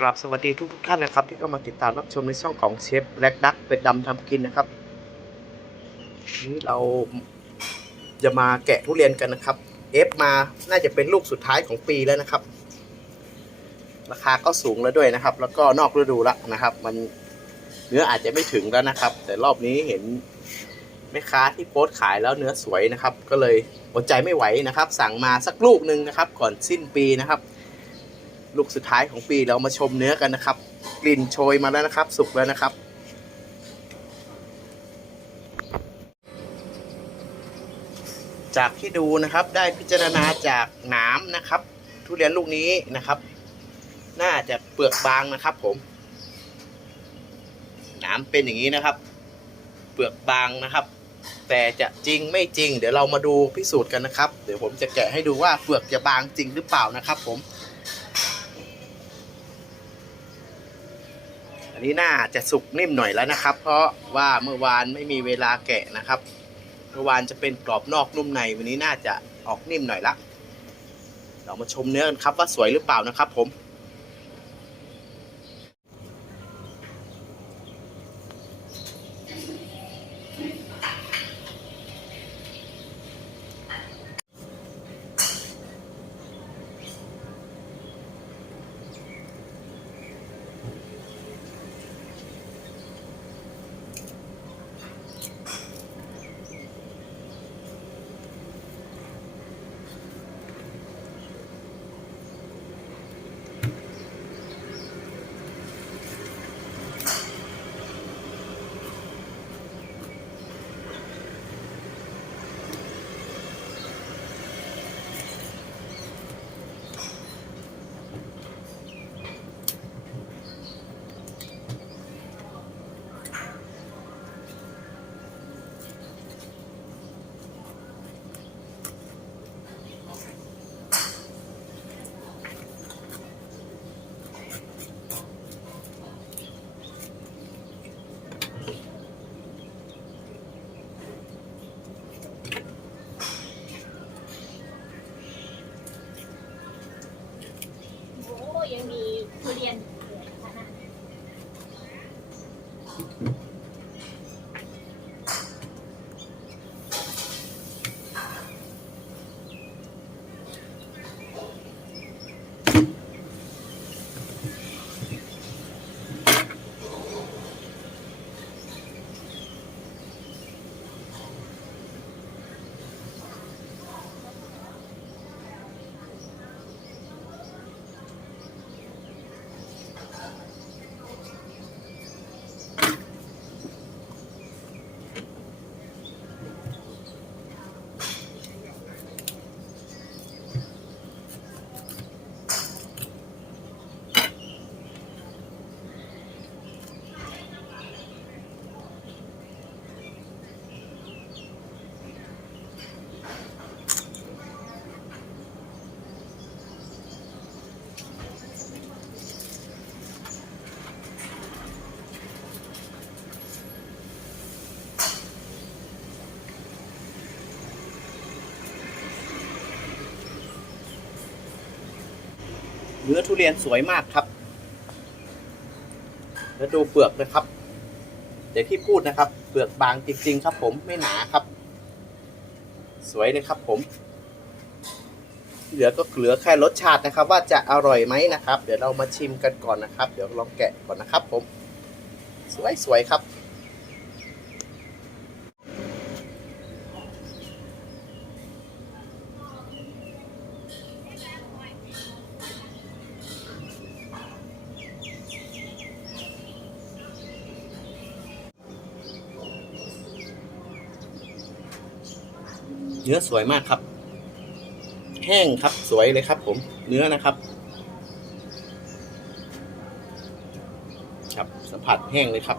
กราบสวัสดีทุกทุกท่านนะครับ ที่เข้ามาติดตามรับชมในช่องของเชฟแบล็กดักเป็ดดำทำกินนะครับวันนี้เราจะมาแกะทุเรียนกันนะครับ เอฟมาน่าจะเป็นลูกสุดท้ายของปีแล้วนะครับ ราคาก็สูงแล้วด้วยนะครับ แล้วก็นอกฤดูละนะครับ มันเนื้ออาจจะไม่ถึงแล้วนะครับ แต่รอบนี้เห็นแม่ค้าที่โพสต์ขายแล้วเนื้อสวยนะครับ ก็เลยอดใจไม่ไหวนะครับ สั่งมาสักลูกหนึ่งนะครับ ก่อนสิ้นปีนะครับ ลูกสุดท้ายของปีเรามาชมเนื้อกันนะครับ กลิ่นโชยมาแล้วนะครับ สุกแล้วนะครับจากที่ดูนะครับได้พิจารณาจากหนามนะครับ ทุเรียนลูกนี้นะครับ น่าจะเปลือกบางนะครับ ผมหนามเป็นอย่างนี้นะครับ เปลือกบางนะครับ แต่จะจริงไม่จริง เดี๋ยวเรามาดูพิสูจน์กันนะครับ เดี๋ยวผมจะแกะให้ดูว่าเปลือกจะบางจริงหรือเปล่านะครับ ผม นนี้น่าจะสุกนิ่มหน่อยแล้วนะครับ เพราะว่าเมื่อวานไม่มีเวลาแกะนะครับ เมื่อวานจะเป็นกรอบนอกนุ่มในวันนี้น่าจะออกนิ่มหน่อยละเรามาชมเนื้อกันครับว่าสวยหรือเปล่านะครับผม เนื้อทุเรียนสวยมากครับ แล้วดูเปลือกนะครับ เดี๋ยวที่พูดนะครับ เปลือกบางจริงๆครับ ผมไม่หนาครับ สวยเลยครับ ผม เหลือก็เหลือแค่รสชาตินะครับ ว่าจะอร่อยไหมนะครับ เดี๋ยวเรามาชิมกันก่อนนะครับ เดี๋ยวลองแกะก่อนนะครับ ผม สวยสวยครับ เนื้อสวยมากครับ แห้งครับสวยเลยครับ ผม เนื้อนะครับ ครับสัมผัสแห้งเลยครับ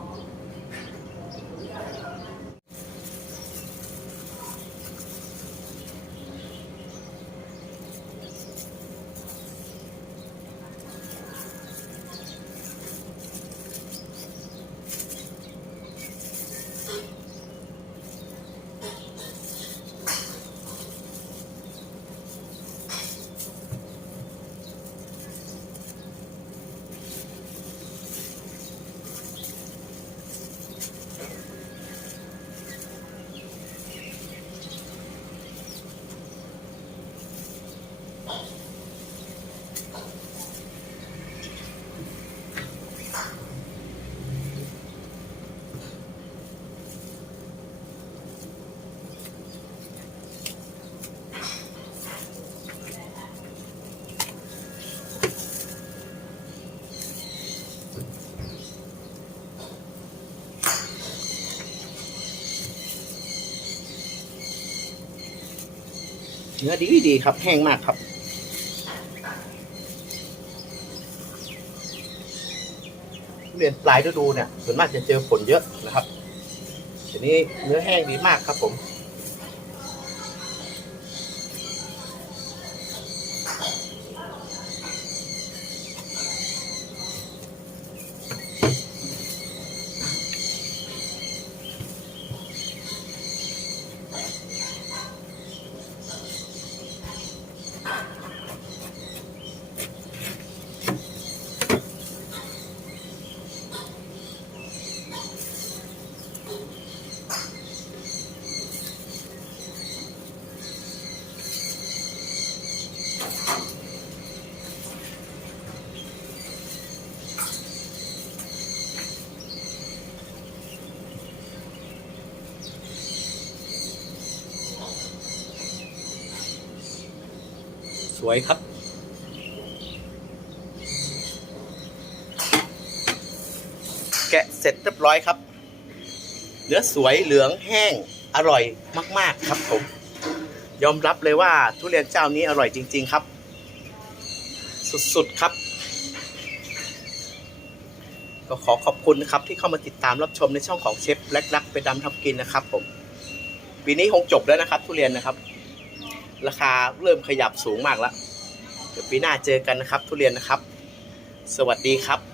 เนื้อดีดีครับ แห้งมากครับ ทุเรียนปลายฤดูเนี่ยส่วนมากจะเจอฝนเยอะนะครับทีนี้เนื้อแห้งดีมากครับผม สวยครับ แกะเสร็จเรียบร้อยครับ เนื้อสวยเหลืองแห้งอร่อยมาก ๆ ครับผม ยอมรับเลยว่าทุเรียนเจ้านี้อร่อยจริง ๆ ครับ สุด ๆ ครับก็ขอขอบคุณนะครับที่เข้ามาติดตามรับชมในช่องของเชฟแบล็กลักไปดำทำกินนะครับผมปีนี้คงจบแล้วนะครับ ทุเรียนนะครับ ราคาเริ่มขยับสูงมากแล้ว เดี๋ยวปีหน้าเจอกันนะครับ ทุเรียนนะครับ สวัสดีครับ